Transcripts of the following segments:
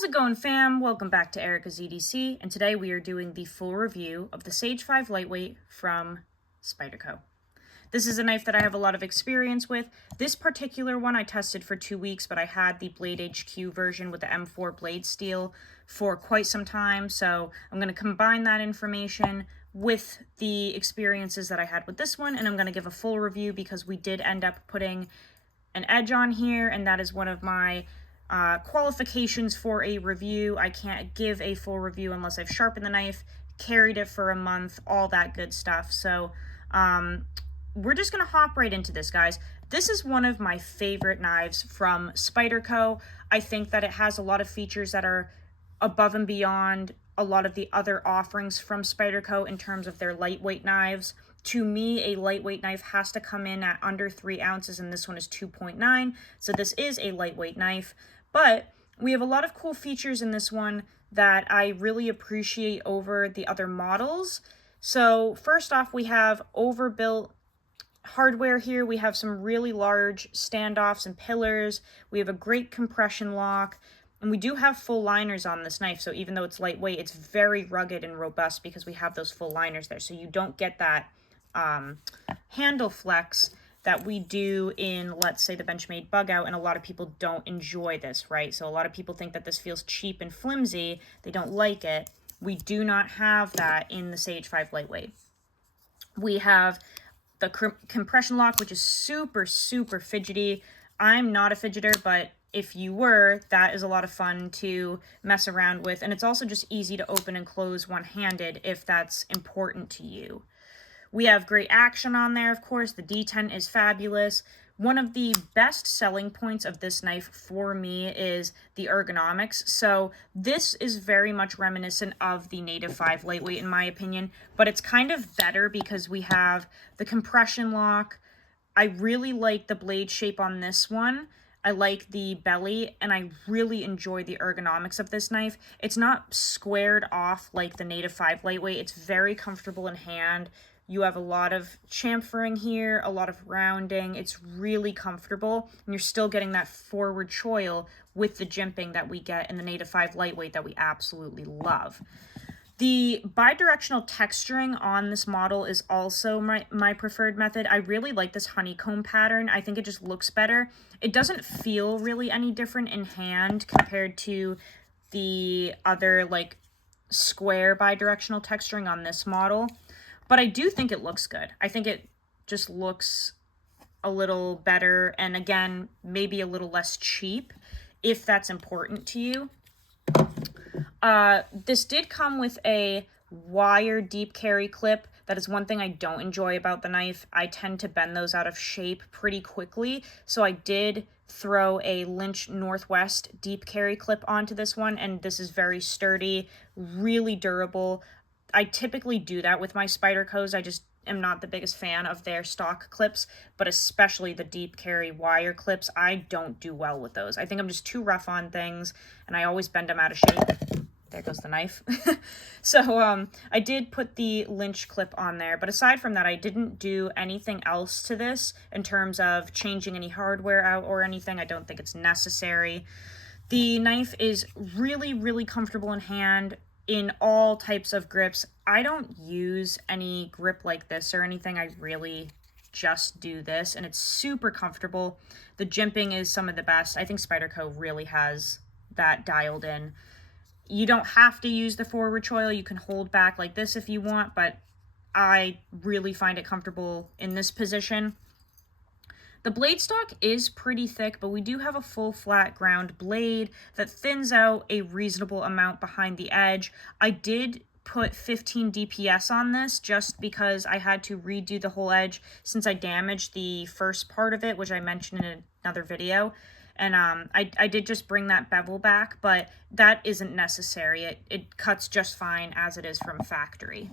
How's it going, fam? Welcome back to Erica's EDC, and today we are doing the full review of the Sage 5 Lightweight from Spyderco. This is a knife that I have a lot of experience with. This particular one I tested for 2 weeks, but I had the Blade HQ version with the M4 blade steel for quite some time, so I'm going to combine that information with the experiences that I had with this one, and I'm going to give a full review because we did end up putting an edge on here, and that is one of my qualifications for a review. I can't give a full review unless I've sharpened the knife, carried it for a month, all that good stuff. So we're just gonna hop right into this, guys. This is one of my favorite knives from Spyderco. I think that it has a lot of features that are above and beyond a lot of the other offerings from Spyderco in terms of their lightweight knives. To me, a lightweight knife has to come in at under 3 ounces, and this one is 2.9, so this is a lightweight knife. But we have a lot of cool features in this one that I really appreciate over the other models. So first off, we have overbuilt hardware here. We have some really large standoffs and pillars. We have a great compression lock. And we do have full liners on this knife, so even though it's lightweight, it's very rugged and robust because we have those full liners there. So you don't get that handle flex that we do in, let's say, the Benchmade bug out, and a lot of people don't enjoy this, right? So a lot of people think that this feels cheap and flimsy. They don't like it. We do not have that in the Sage 5 Lightweight. We have the compression lock, which is super, super fidgety. I'm not a fidgeter, but if you were, that is a lot of fun to mess around with. And it's also just easy to open and close one-handed if that's important to you. We have great action on there, of course. The D10 is fabulous. One of the best selling points of this knife for me is the ergonomics. So this is very much reminiscent of the Native 5 Lightweight in my opinion, but it's kind of better because we have the compression lock. I really like the blade shape on this one. I like the belly, and I really enjoy the ergonomics of this knife. It's not squared off like the Native 5 Lightweight. It's very comfortable in hand. You have a lot of chamfering here, a lot of rounding. It's really comfortable, and you're still getting that forward choil with the jimping that we get in the Native 5 Lightweight that we absolutely love. The bidirectional texturing on this model is also my preferred method. I really like this honeycomb pattern. I think it just looks better. It doesn't feel really any different in hand compared to the other like square bidirectional texturing on this model. But I do think it looks good. I think it just looks a little better, and again, maybe a little less cheap if that's important to you. This did come with a wire deep carry clip. That is one thing I don't enjoy about the knife. I tend to bend those out of shape pretty quickly, so I did throw a Lynch Northwest deep carry clip onto this one, and this is very sturdy, really durable. I typically do that with my Spydercos. I just am not the biggest fan of their stock clips, but especially the deep carry wire clips. I don't do well with those. I think I'm just too rough on things, and I always bend them out of shape. There goes the knife. So I did put the Lynch clip on there, but aside from that, I didn't do anything else to this in terms of changing any hardware out or anything. I don't think it's necessary. The knife is really, really comfortable in hand in all types of grips. I don't use any grip like this or anything. I really just do this, and it's super comfortable. The jimping is some of the best. I think Spyderco really has that dialed in. You don't have to use the forward choil. You can hold back like this if you want, but I really find it comfortable in this position. The blade stock is pretty thick, but we do have a full flat ground blade that thins out a reasonable amount behind the edge. I did put 15 DPS on this just because I had to redo the whole edge since I damaged the first part of it, which I mentioned in another video. And I did just bring that bevel back, but that isn't necessary. It cuts just fine as it is from factory.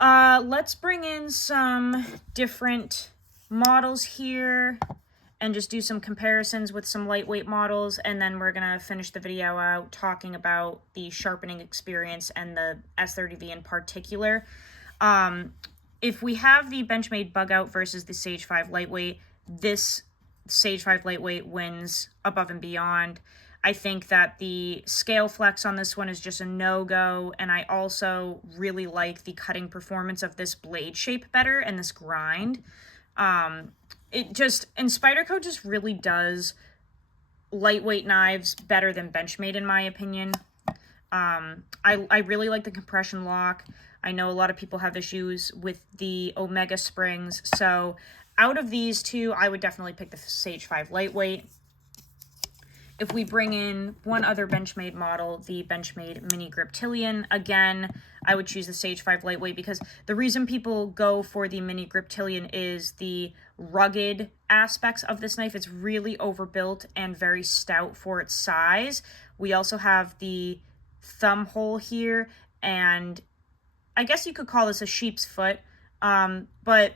Let's bring in some different models here and just do some comparisons with some lightweight models, and then we're gonna finish the video out talking about the sharpening experience and the S30V in particular. If we have the Benchmade bug out versus the Sage 5 Lightweight, this Sage 5 Lightweight wins above and beyond. I think that the scale flex on this one is just a no-go, and I also really like the cutting performance of this blade shape better and this grind. And Spyderco just really does lightweight knives better than Benchmade in my opinion. I really like the compression lock. I know a lot of people have issues with the Omega springs, so out of these two, I would definitely pick the Sage 5 lightweight. If we bring in one other Benchmade model, the Benchmade Mini Griptilian, again, I would choose the Sage 5 lightweight because the reason people go for the Mini Griptilian is the rugged aspects of this knife. It's really overbuilt and very stout for its size. We also have the thumb hole here, and I guess you could call this a sheep's foot, but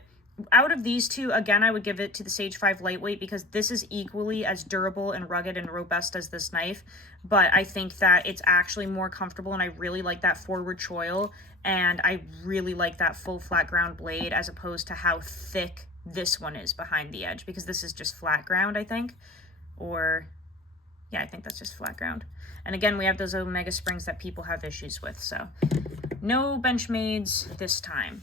out of these two, again, I would give it to the Sage 5 lightweight because this is equally as durable and rugged and robust as this knife, but I think that it's actually more comfortable, and I really like that forward choil, and I really like that full flat ground blade as opposed to how thick this one is behind the edge, because this is just flat ground, I think, or yeah, I think that's just flat ground. And again, we have those Omega springs that people have issues with, so no Benchmades this time.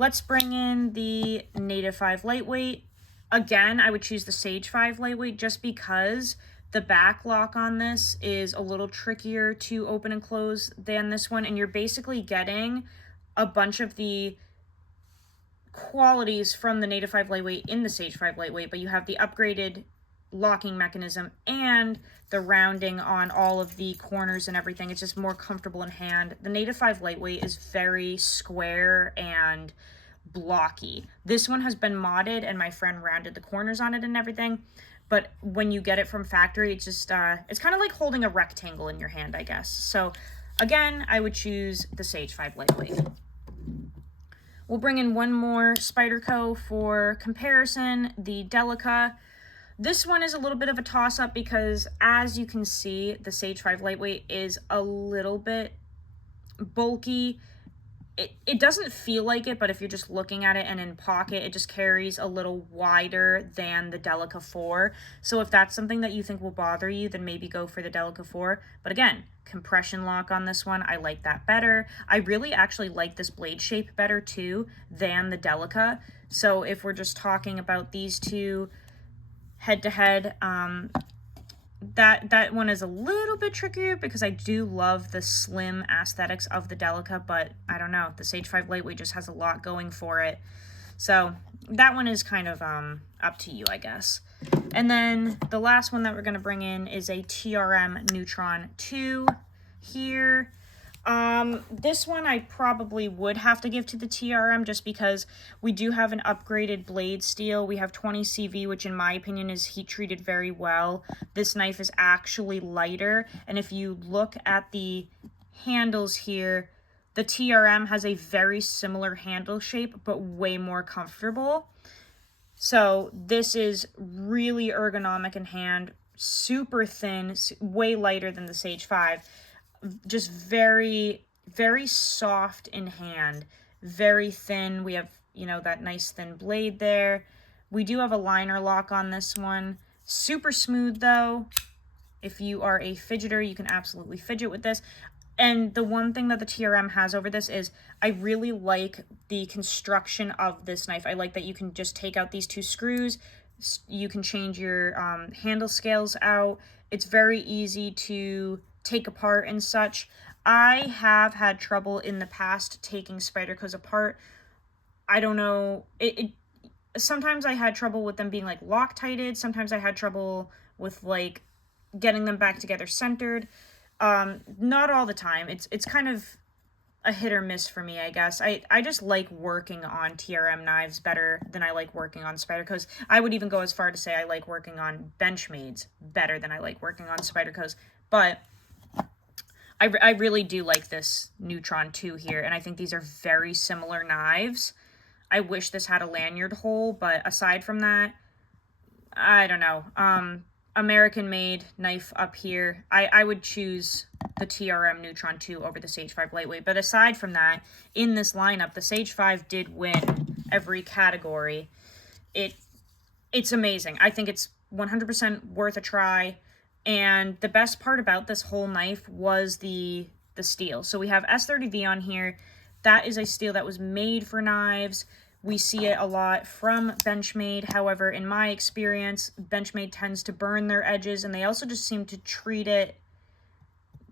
Let's bring in the Native 5 lightweight. Again, I would choose the Sage 5 lightweight just because the back lock on this is a little trickier to open and close than this one, and you're basically getting a bunch of the qualities from the Native 5 lightweight in the Sage 5 lightweight, but you have the upgraded locking mechanism and the rounding on all of the corners and everything. It's just more comfortable in hand. The Native 5 lightweight is very square and blocky. This one has been modded and my friend rounded the corners on it and everything, but when you get it from factory, it's just it's kind of like holding a rectangle in your hand, I guess. So again, I would choose the Sage 5 lightweight. We'll bring in one more Spyderco for comparison, the Delica. This one is a little bit of a toss-up because, as you can see, the Sage 5 lightweight is a little bit bulky. It doesn't feel like it, but if you're just looking at it and in pocket, it just carries a little wider than the Delica 4. So if that's something that you think will bother you, then maybe go for the Delica 4. But again, compression lock on this one, I like that better. I really actually like this blade shape better too than the Delica. So if we're just talking about these two head to head, that one is a little bit trickier because I do love the slim aesthetics of the Delica, but I don't know, the Sage 5 lightweight just has a lot going for it. So that one is kind of up to you, I guess. And then the last one that we're going to bring in is a TRM Neutron 2 here. This one I probably would have to give to the TRM just because we do have an upgraded blade steel. We have 20 CV, which in my opinion is heat treated very well. This knife is actually lighter, and if you look at the handles here, the TRM has a very similar handle shape, but way more comfortable. So this is really ergonomic in hand, super thin, way lighter than the Sage 5. Just very, very soft in hand, very thin. We have, you know, that nice thin blade there. We do have a liner lock on this one. Super smooth though. If you are a fidgeter, you can absolutely fidget with this. And the one thing that the TRM has over this is I really like the construction of this knife. I like that you can just take out these two screws. You can change your handle scales out. It's very easy to take apart and such. I have had trouble in the past taking Spydercos apart. I don't know. Sometimes I had trouble with them being like Loctited. Sometimes I had trouble with like getting them back together centered. Not all the time. It's kind of a hit or miss for me, I guess. I just like working on TRM knives better than I like working on Spydercos. I would even go as far to say I like working on Benchmades better than I like working on Spydercos. But I really do like this Neutron 2 here, and I think these are very similar knives. I wish this had a lanyard hole, but aside from that, I don't know. American-made knife up here. I would choose the TRM Neutron 2 over the Sage 5 lightweight. But aside from that, in this lineup, the Sage 5 did win every category. It's amazing. I think it's 100% worth a try. And the best part about this whole knife was the steel. So we have S30V on here. That is a steel that was made for knives. We see it a lot from Benchmade. However, in my experience, Benchmade tends to burn their edges, and they also just seem to treat it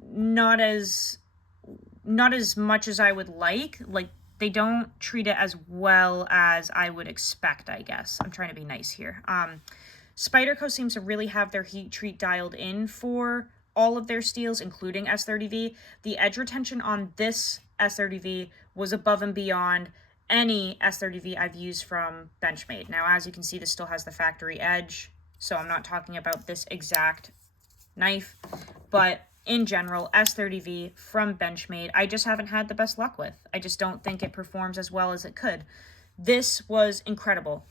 not as much as I would like. Like, they don't treat it as well as I would expect, I guess. I'm trying to be nice here. Spyderco seems to really have their heat treat dialed in for all of their steels, including S30V. The edge retention on this S30V was above and beyond any S30V I've used from Benchmade. Now, as you can see, this still has the factory edge, so I'm not talking about this exact knife, but in general, S30V from Benchmade, I just haven't had the best luck with. I just don't think it performs as well as it could. This was incredible.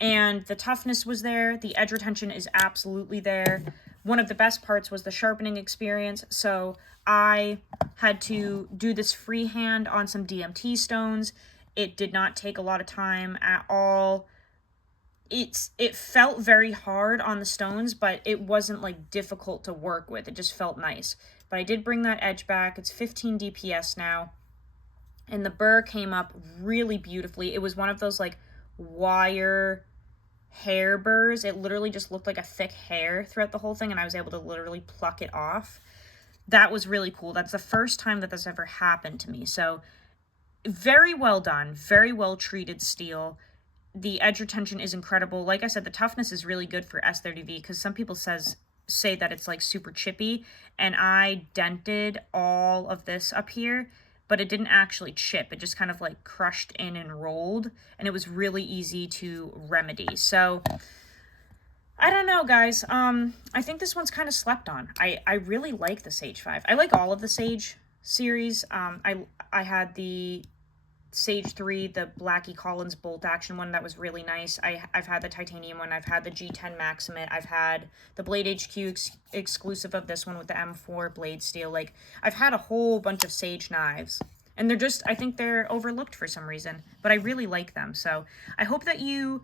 And the toughness was there. The edge retention is absolutely there. One of the best parts was the sharpening experience. So I had to do this freehand on some DMT stones. It did not take a lot of time at all. It felt very hard on the stones, but it wasn't like difficult to work with. It just felt nice. But I did bring that edge back. It's 15 DPS now. And the burr came up really beautifully. It was one of those like wire hair burrs. It literally just looked like a thick hair throughout the whole thing, and I was able to literally pluck it off. That was really cool. That's the first time that this ever happened to me. So very well done, very well treated steel. The edge retention is incredible. Like I said, the toughness is really good for S30V because some people say that it's like super chippy, and I dented all of this up here, but it didn't actually chip. It just kind of like crushed in and rolled, and it was really easy to remedy. So I don't know, guys. I think this one's kind of slept on. I really like the Sage 5. I like all of the Sage series. I had the Sage 3, the Blackie Collins bolt action one, that was really nice. I've had the titanium one. I've had the G10 Maximate. I've had the Blade HQ exclusive of this one with the M4 blade steel. Like, I've had a whole bunch of Sage knives, and they're just, I think they're overlooked for some reason, but I really like them. So I hope that you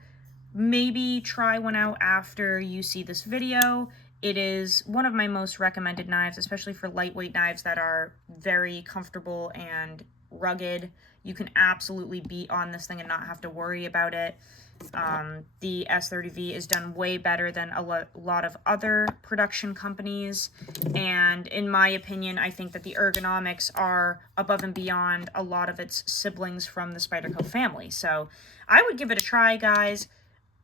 maybe try one out after you see this video. It is one of my most recommended knives, especially for lightweight knives that are very comfortable and rugged. You can absolutely beat on this thing and not have to worry about it. The S30V is done way better than a lot of other production companies, and in my opinion, I think that the Ergonomics are above and beyond a lot of its siblings from the Spyderco family. So I would give it a try, guys.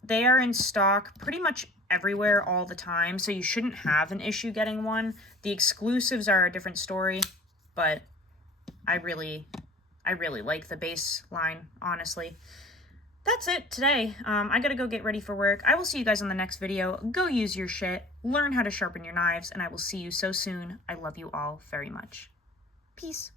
They are in stock pretty much everywhere all the time, so you shouldn't have an issue getting one. The exclusives are a different story, but I really like the base line, honestly. That's it today. I gotta go get ready for work. I will see you guys on the next video. Go use your shit, learn how to sharpen your knives, and I will see you so soon. I love you all very much. Peace.